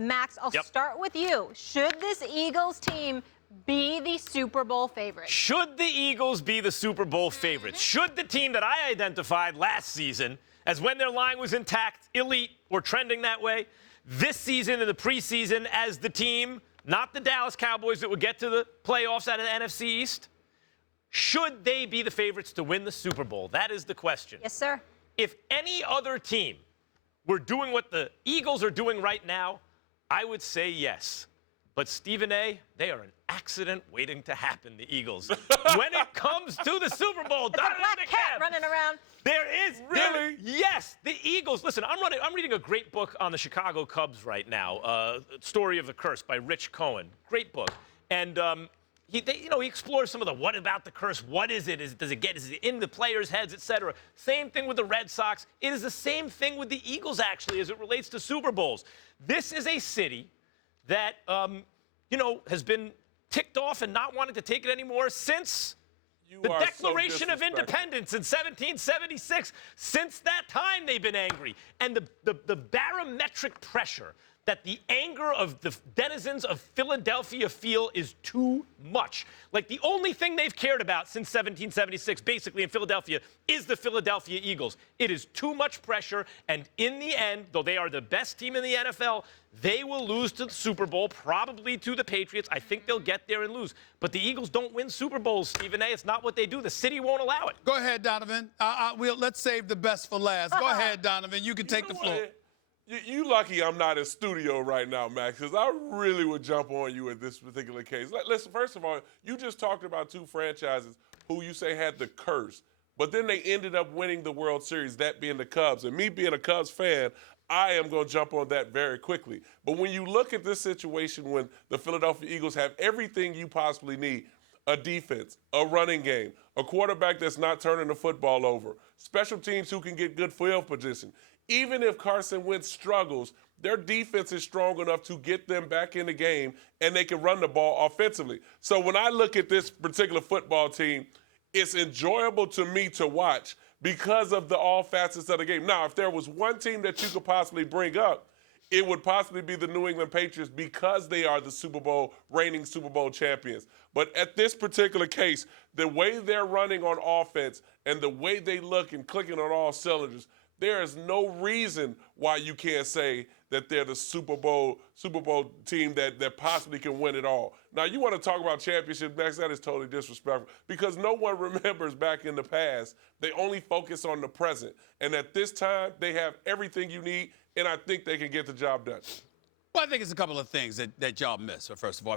Max, I'll start with you. Should this Eagles team be the Super Bowl favorite? Should the Eagles be the Super Bowl favorites? Should the team that I identified last season as when their line was intact, elite, or trending that way, this season in the preseason as the team, not the Dallas Cowboys that would get to the playoffs out of the NFC East, should they be the favorites to win the Super Bowl? That is the question. Yes, sir. If any other team were doing what the Eagles are doing right now, I would say yes. But Stephen A., they are an accident waiting to happen, the Eagles. When it comes to the Super Bowl, It's a black cat running around. There is. Really? Yes, the Eagles. Listen, I'm reading a great book on the Chicago Cubs right now, Story of the Curse by Rich Cohen. Great book. And he explores some of the what about the curse? What is it? Is it in the players' heads, et cetera? Same thing with the Red Sox. It is the same thing with the Eagles, actually, as it relates to Super Bowls. This is a city that, has been ticked off and not wanting to take it anymore since the Declaration of Independence in 1776. Since that time, they've been angry. And the barometric pressure that the anger of the denizens of Philadelphia feel is too much. Like, the only thing they've cared about since 1776, basically, in Philadelphia, is the Philadelphia Eagles. It is too much pressure, and in the end, though they are the best team in the NFL, they will lose to the Super Bowl, probably to the Patriots. I think they'll get there and lose. But the Eagles don't win Super Bowls, Stephen A. It's not what they do. The city won't allow it. Go ahead, Donovan. Let's save the best for last. Go ahead, Donovan. You can take the floor. You lucky I'm not in studio right now, Max, because I really would jump on you in this particular case. Listen, first of all, you just talked about two franchises who you say had the curse, but then they ended up winning the World Series, that being the Cubs. And me being a Cubs fan, I am going to jump on that very quickly. But when you look at this situation when the Philadelphia Eagles have everything you possibly need, a defense, a running game, a quarterback that's not turning the football over, special teams who can get good field position. Even if Carson Wentz struggles, their defense is strong enough to get them back in the game, and they can run the ball offensively. So when I look at this particular football team, it's enjoyable to me to watch because of all facets of the game. Now, if there was one team that you could possibly bring up, it would possibly be the New England Patriots because they are the reigning Super Bowl champions. But at this particular case, the way they're running on offense and the way they look and clicking on all cylinders, there is no reason why you can't say that they're the Super Bowl team that possibly can win it all. Now, you want to talk about championship next? That is totally disrespectful because no one remembers back in the past. They only focus on the present. And at this time, they have everything you need, and I think they can get the job done. Well, I think it's a couple of things that y'all miss, first of all.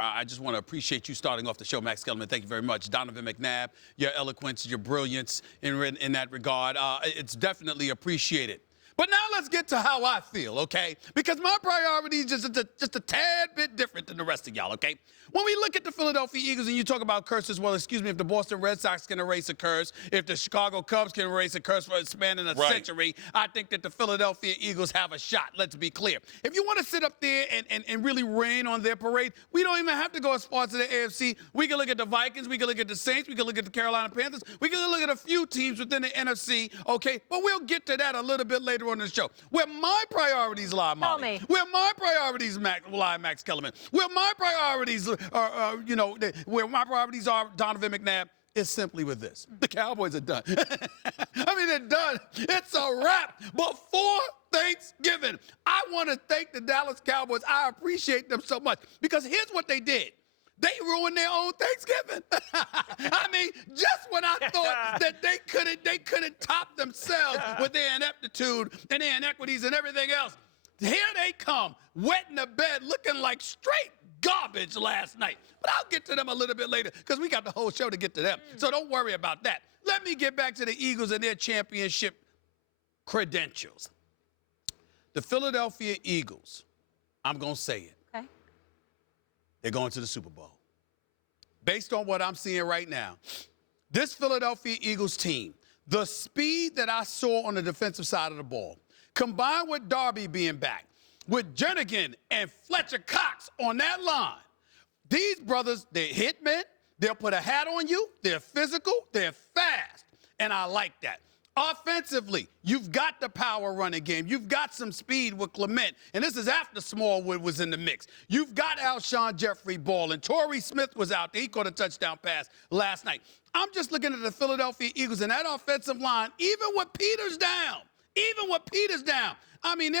I just want to appreciate you starting off the show, Max Kellerman. Thank you very much. Donovan McNabb, your eloquence, your brilliance in that regard. It's definitely appreciated. But now let's get to how I feel, okay? Because my priority is just a tad bit different than the rest of y'all, okay? When we look at the Philadelphia Eagles and you talk about curses, well, excuse me, if the Boston Red Sox can erase a curse, if the Chicago Cubs can erase a curse for a span in a century, I think that the Philadelphia Eagles have a shot, let's be clear. If you want to sit up there and really rain on their parade, we don't even have to go as far as the AFC. We can look at the Vikings, we can look at the Saints, we can look at the Carolina Panthers, we can look at a few teams within the NFC, okay? But we'll get to that a little bit later on in the show. Where my priorities lie, Molly. Tell me. Where my priorities lie, Max Kellerman. Where my priorities where my priorities are, Donovan McNabb, is simply with this. The Cowboys are done. I mean, they're done. It's a wrap before Thanksgiving. I want to thank the Dallas Cowboys. I appreciate them so much because here's what they did. They ruined their own Thanksgiving. I mean, just when I thought that they couldn't top themselves with their ineptitude and their inequities and everything else, here they come, wetting the bed, looking like straight garbage last night. But I'll get to them a little bit later because we got the whole show to get to them. So don't worry about that. Let me get back to the Eagles and their championship credentials. The Philadelphia Eagles, I'm going to say it. Okay. They're going to the Super Bowl. Based on what I'm seeing right now, this Philadelphia Eagles team, the speed that I saw on the defensive side of the ball, combined with Darby being back, with Jernigan and Fletcher Cox on that line, these brothers, they're hitmen. They'll put a hat on you. They're physical. They're fast. And I like that. Offensively, you've got the power running game. You've got some speed with Clement. And this is after Smallwood was in the mix. You've got Alshon Jeffrey balling. Torrey Smith was out there. He caught a touchdown pass last night. I'm just looking at the Philadelphia Eagles and that offensive line, even with Peters down. I mean,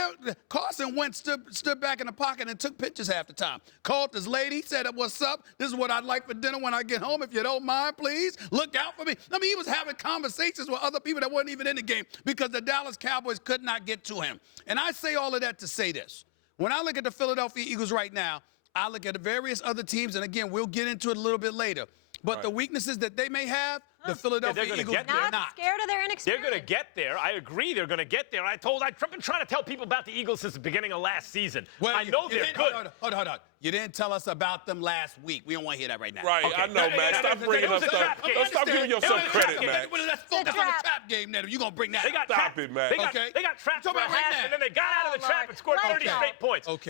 Carson Wentz stood back in the pocket and took pictures half the time. Called his lady, said, what's up? This is what I'd like for dinner when I get home. If you don't mind, please look out for me. I mean, he was having conversations with other people that weren't even in the game because the Dallas Cowboys could not get to him. And I say all of that to say this. When I look at the Philadelphia Eagles right now, I look at the various other teams, and again, we'll get into it a little bit later. But the weaknesses that they may have, the Philadelphia Eagles not not. scared of their inexperience. They're going to get there. I agree they're going to get there. I've been trying to tell people about the Eagles since the beginning of last season. Well, I know they're good. Hold on. You didn't tell us about them last week. We don't want to hear that right now. Right, Okay. I know, Max. Stop bringing up stuff. Stop giving yourself credit, Max. Let's focus on the trap game, Ned. You're going to bring that They got up. trapped. it, man. They got trapped for a half, and then they got out of the trap and scored 30 straight points. Okay.